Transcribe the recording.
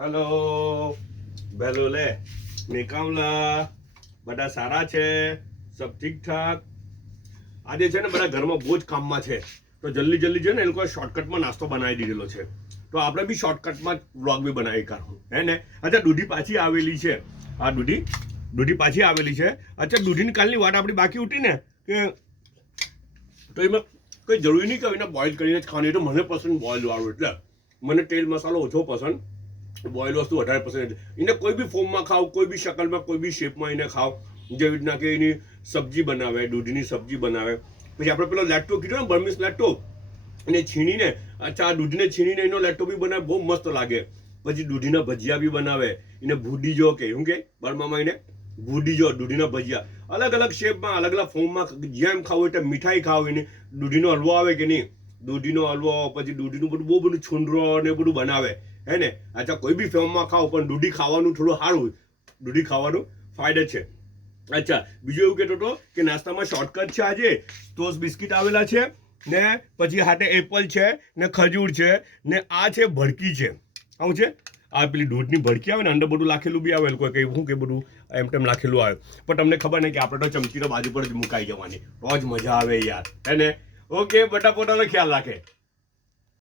hello ભેલો લે નિકામલા બધા સારા છે સબ ઠીક ઠાક આજે છે ને બધા ઘરમાં બહુ જ કામમાં છે તો જલ્દી જલ્દી છે ને એ લોકોએ શોર્ટકટમાં નાસ્તો બનાવી દીધેલો છે તો આપણે બી શોર્ટકટમાં વ્લોગ બી બનાવી કાઢું હે ને અચ્છા દૂધી પાછી આવેલી છે આ દૂધી પાછી આવેલી છે અચ્છા દૂધીની કાલની વાત આપણી બાકી ઉઠી ને કે તો એમાં કંઈ જરૂરી નહીં કે એને બોઇલ કરીને જ ખાવાની તો મને પસંદ બોઇલ વાળું એટલે મને તેલ મસાલો ઓછો પસંદ બોઇલ વસ્તુ વધારે પસંદ એને કોઈ બી ફોર્મમાં ખાવ કોઈ બી શકલમાં કોઈ બી શેપમાં એને ખાવ જેવી રીતના કે એની સબ્જી બનાવે દૂધની સબ્જી બનાવે પછી આપણે પેલો લેટ્ટો કીધો ને બર્મીસ લેટ્ટો એને છીણીને અચ્છા દૂધને છીણીને એનો લેટ્ટો બી બનાવે બહુ મસ્ત લાગે પછી દૂધીના ભજીયા બી બનાવે એને ભૂડીજો કે શું કે બર્મામાં એને ભૂડીજો દૂધીના ભજીયા અલગ અલગ શેપમાં અલગ અલગ ફોર્મમાં જેમ ખાવું એટલે મીઠાઈ ખાવ એને દૂધીનો હલવો આવે કે નહીં દૂધીનો હલવો પછી દૂધીનું બધું બહુ બધું છુંદરો ને બધું બનાવે હે ને અચ્છા કોઈ બી ફોર્મમાં ખાવ પણ દૂધી ખાવાનું થોડું સારું દૂધી ખાવાનું ફાયદા છે અચ્છા બીજું એવું કહેતો હતો કે નાસ્તામાં શોર્ટકટ છે આજે ટોસ્ટ બિસ્કિટ આવેલા છે ને પછી હાથે એપલ છે ને ખજૂર છે ને આ છે ભડકી છે આવું છે આ પેલી દૂધની ભડકી આવે ને અંદર બધું લાખેલું બી આવે કોઈ કંઈ શું કે બધું એમ તેમ લાખેલું આવે પણ તમને ખબર નહીં કે આપણે તો ચમચીનો બાજુ પર જ મુકાઈ જવાની તો જ મજા આવે યાર હે ને ઓકે બધા પોતાનો ખ્યાલ રાખે